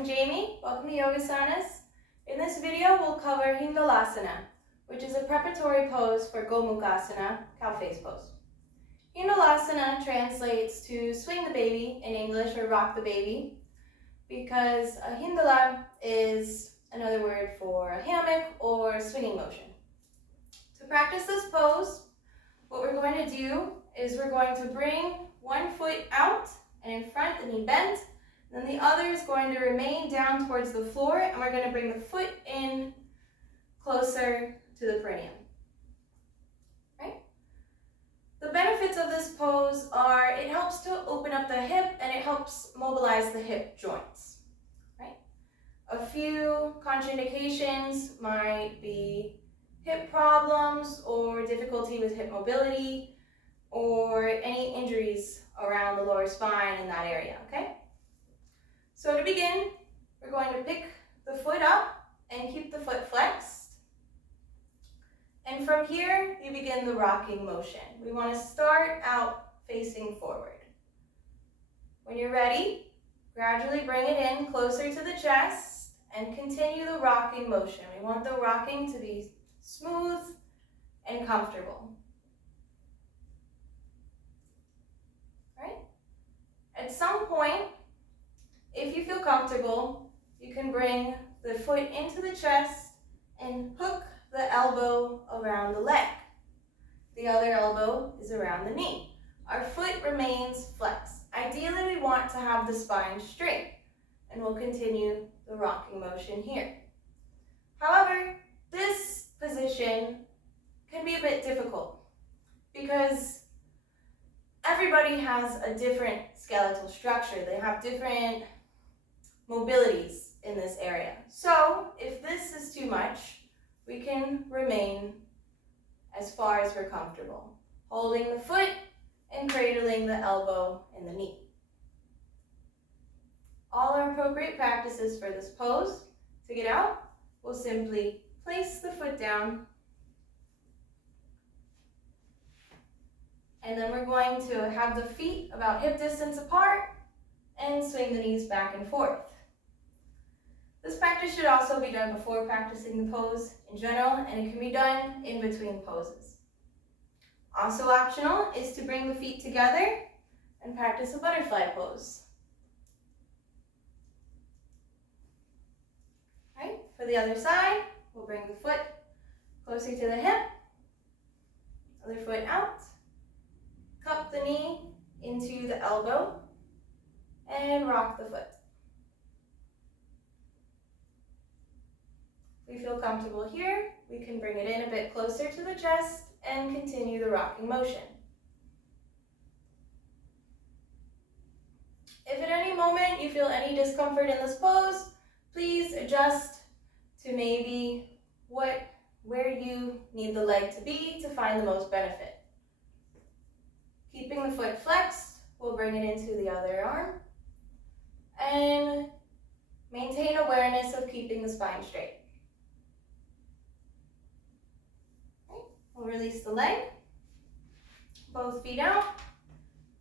I'm Jamie. Welcome to Yogasanas. In this video, we'll cover Hindolasana, which is a preparatory pose for Gomukhasana, cow face pose. Hindolasana translates to swing the baby in English, or rock the baby, because a hindola is another word for a hammock or swinging motion. To practice this pose, what we're going to do is we're going to bring one foot out and in front, the knee bent. Then the other is going to remain down towards the floor, and we're going to bring the foot in closer to the perineum. Right? The benefits of this pose are it helps to open up the hip and it helps mobilize the hip joints. Right? A few contraindications might be hip problems or difficulty with hip mobility or any injuries around the lower spine in that area, okay? So to begin, we're going to pick the foot up and keep the foot flexed. And from here, you begin the rocking motion. We want to start out facing forward. When you're ready, gradually bring it in closer to the chest and continue the rocking motion. We want the rocking to be smooth and comfortable. Right? At some point, if you feel comfortable, you can bring the foot into the chest and hook the elbow around the leg. The other elbow is around the knee. Our foot remains flexed. Ideally, we want to have the spine straight, and we'll continue the rocking motion here. However, this position can be a bit difficult because everybody has a different skeletal structure. They have different mobilities in this area. So if this is too much, we can remain as far as we're comfortable, holding the foot and cradling the elbow and the knee. All our appropriate practices for this pose. To get out, we'll simply place the foot down, and then we're going to have the feet about hip distance apart and swing the knees back and forth. This practice should also be done before practicing the pose in general, and it can be done in between poses. Also optional is to bring the feet together and practice a butterfly pose. Right? For the other side, we'll bring the foot closer to the hip, other foot out, cup the knee into the elbow, and rock the foot. If we feel comfortable here, we can bring it in a bit closer to the chest and continue the rocking motion. If at any moment you feel any discomfort in this pose, please adjust to maybe where you need the leg to be to find the most benefit. Keeping the foot flexed, we'll bring it into the other arm and maintain awareness of keeping the spine straight. We'll release the leg, both feet out,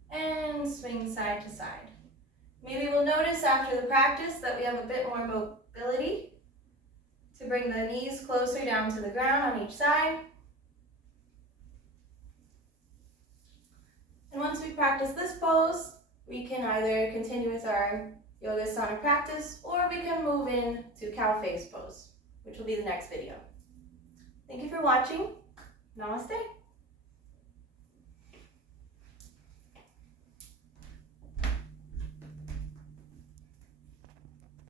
and swing side to side. Maybe we'll notice after the practice that we have a bit more mobility to bring the knees closer down to the ground on each side. And once we practice this pose, we can either continue with our Yogasana practice or we can move in to cow face pose, which will be the next video. Thank you for watching. Namaste.